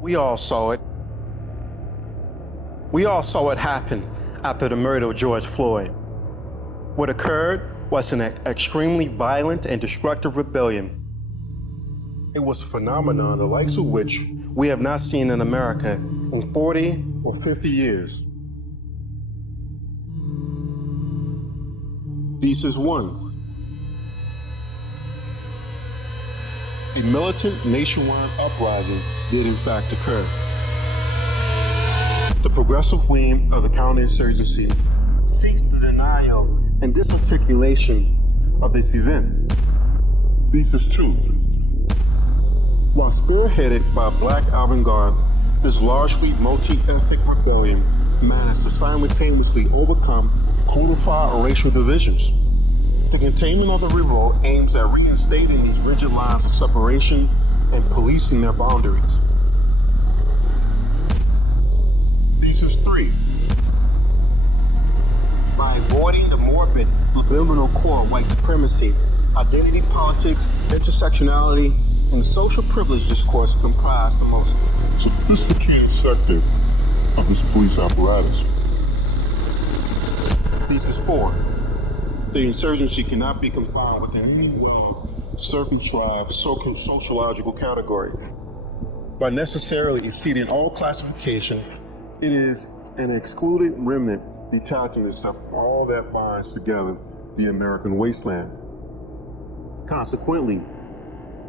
We all saw it. We all saw what happened after the murder of George Floyd. What occurred was an extremely violent and destructive rebellion. It was a phenomenon the likes of which we have not seen in America in 40 or 50 years. Thesis 1. A militant nationwide uprising did in fact occur. The progressive wing of the counterinsurgency seeks the denial and disarticulation of this event. Thesis 2. While spearheaded by Black avant-garde, this largely multi-ethnic rebellion managed to simultaneously overcome codified racial divisions. The containment of the revolt aims at reinstating these rigid lines of separation and policing their boundaries. Thesis 3. By avoiding the morbid, subliminal core of white supremacy, identity politics, intersectionality, and the social privilege discourse comprise the most sophisticated sector of this police apparatus. Thesis 4. The insurgency cannot be confined within any circumscribed sociological category. By necessarily exceeding all classification, it is an excluded remnant detaching itself from all that binds together the American wasteland. Consequently,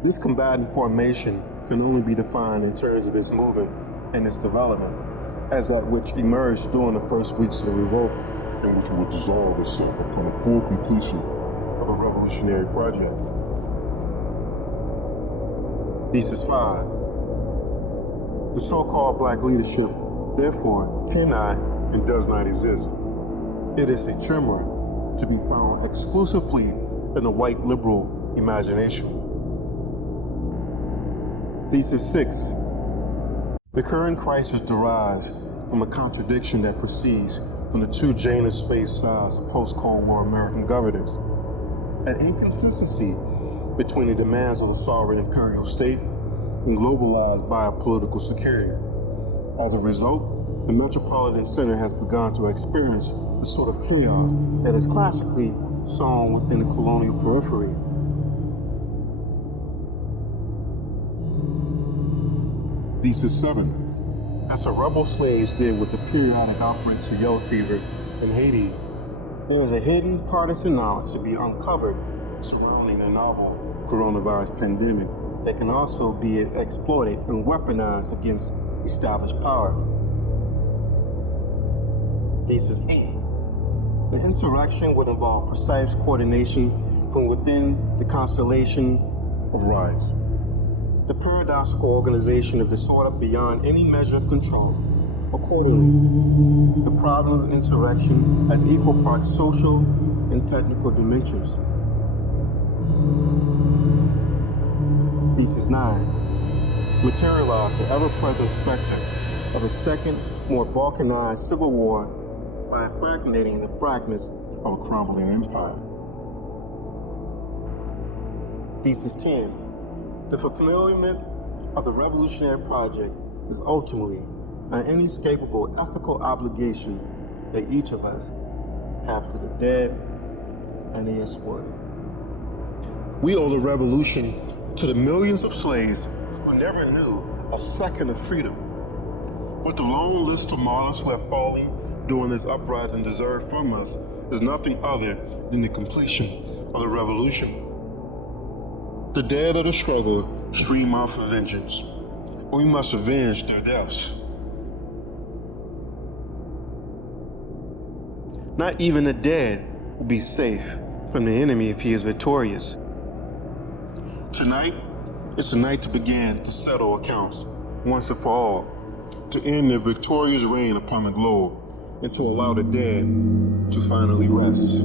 this combatant formation can only be defined in terms of its movement and its development, as that which emerged during the first weeks of the revolt, and which would dissolve itself upon a full completion of the revolutionary project. Thesis 5. The so-called black leadership, therefore, cannot and does not exist. It is a chimera to be found exclusively in the white liberal imagination. Thesis 6. The current crisis derives from a contradiction that proceeds from the two Janus-faced sides of post-Cold War American governance, an inconsistency between the demands of a sovereign imperial state and globalized biopolitical security. As a result, the metropolitan center has begun to experience the sort of chaos that is classically sown within the colonial periphery. Thesis 7. As the rebel slaves did with the periodic outbreaks of yellow fever in Haiti, there is a hidden partisan knowledge to be uncovered surrounding the novel coronavirus pandemic that can also be exploited and weaponized against established power. Thesis 8. The insurrection would involve precise coordination from within the constellation of riots. The paradoxical organization of disorder beyond any measure of control. Accordingly, the problem of insurrection has equal parts social and technical dimensions. Thesis 9. Materialize the ever-present specter of a second, more balkanized civil war by fragmenting the fragments of a crumbling empire. Thesis 10. The fulfillment of the revolutionary project is ultimately an inescapable ethical obligation that each of us have to the dead and the exploited. We owe the revolution to the millions of slaves who never knew a second of freedom. What the long list of martyrs who have fallen during this uprising deserve from us is nothing other than the completion of the revolution. The dead of the struggle stream out for vengeance. We must avenge their deaths. Not even the dead will be safe from the enemy if he is victorious. Tonight, it's the night to begin to settle accounts once and for all, to end their victorious reign upon the globe, and to allow the dead to finally rest.